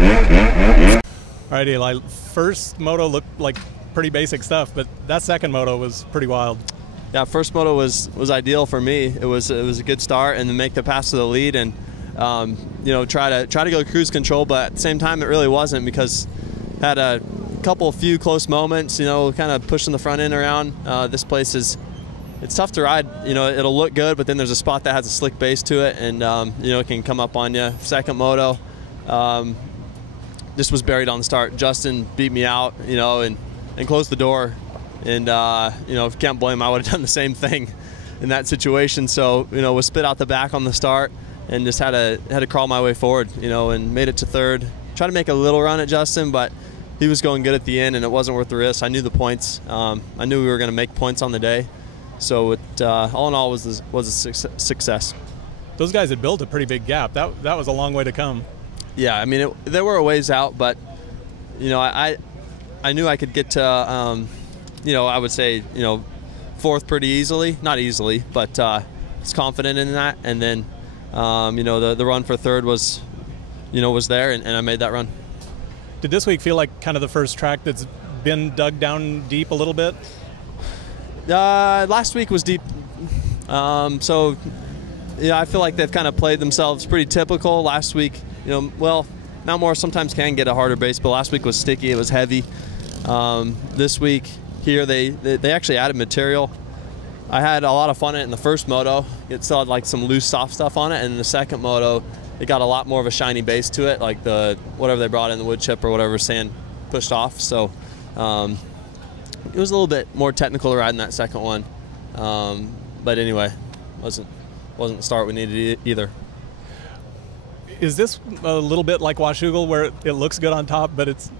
All right, Eli, first moto looked like pretty basic stuff, but that second moto was pretty wild. Yeah, first moto was ideal for me. It was a good start, and then make the pass to the lead, and you know, try to go cruise control. But at the same time, it really wasn't, because had a few close moments. You know, kind of pushing the front end around. This place it's tough to ride. You know, it'll look good, but then there's a spot that has a slick base to it, and you know, it can come up on you. Second moto, just was buried on the start. Justin beat me out, you know, and closed the door. And you know, if you can't blame him, I would have done the same thing in that situation. So, you know, was spit out the back on the start, and just had to crawl my way forward, you know, and made it to third. Tried to make a little run at Justin, but he was going good at the end, and it wasn't worth the risk. I knew the points. I knew we were going to make points on the day. So it, all in all, was a success. Those guys had built a pretty big gap. That was a long way to come. Yeah, I mean, they were a ways out, but you know, I knew I could get to, you know, I would say, you know, fourth pretty easily. Not easily, but was confident in that. And then, you know, the run for third was, you know, was there, and I made that run. Did this week feel like kind of the first track that's been dug down deep a little bit? Last week was deep. So, yeah, I feel like they've kind of played themselves pretty typical. Last week, you know, well, Mount Morris sometimes can get a harder base, but last week was sticky. It was heavy. This week here, they actually added material. I had a lot of fun in it in the first moto. It still had like some loose, soft stuff on it, and in the second moto, it got a lot more of a shiny base to it, like the whatever they brought in, the wood chip or whatever sand pushed off. So it was a little bit more technical to ride in that second one. But anyway, wasn't the start we needed either. Is this a little bit like Washougal, where it looks good on top, but it's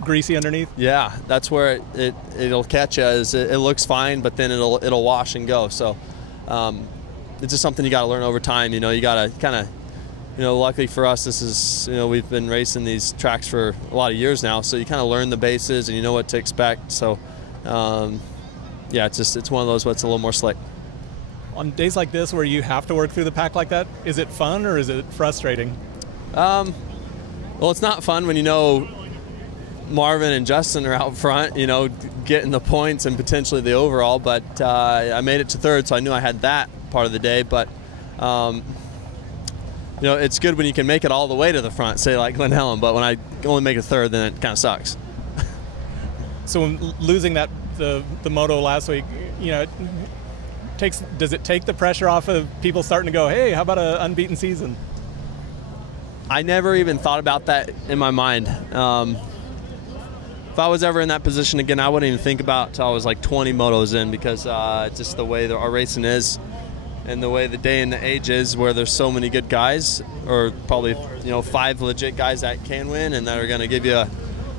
greasy underneath? Yeah, that's where it'll catch you. It looks fine, but then it'll wash and go. So it's just something you got to learn over time. You know, you got to kind of, you know, luckily for us, this is, you know, we've been racing these tracks for a lot of years now, so you kind of learn the bases and you know what to expect. So yeah, it's one of those where it's a little more slick. On days like this where you have to work through the pack like that, is it fun or is it frustrating? Well, it's not fun when you know Marvin and Justin are out front, you know, getting the points and potentially the overall, but I made it to third, so I knew I had that part of the day. But you know, it's good when you can make it all the way to the front, say like Glen Helen, but when I only make it third, then it kind of sucks. So when losing the moto last week, you know, does it take the pressure off of people starting to go, hey, how about an unbeaten season? I never even thought about that in my mind. If I was ever in that position again, I wouldn't even think about it until I was like 20 motos in, because just the way our racing is and the way the day and the age is, where there's so many good guys, or probably, you know, 5 legit guys that can win and that are going to give you a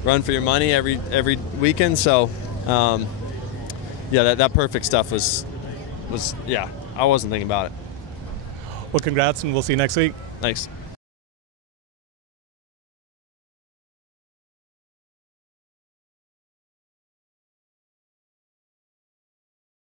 run for your money every weekend. So yeah, that perfect stuff was yeah, I wasn't thinking about it. Well, congrats, and we'll see you next week. Thanks.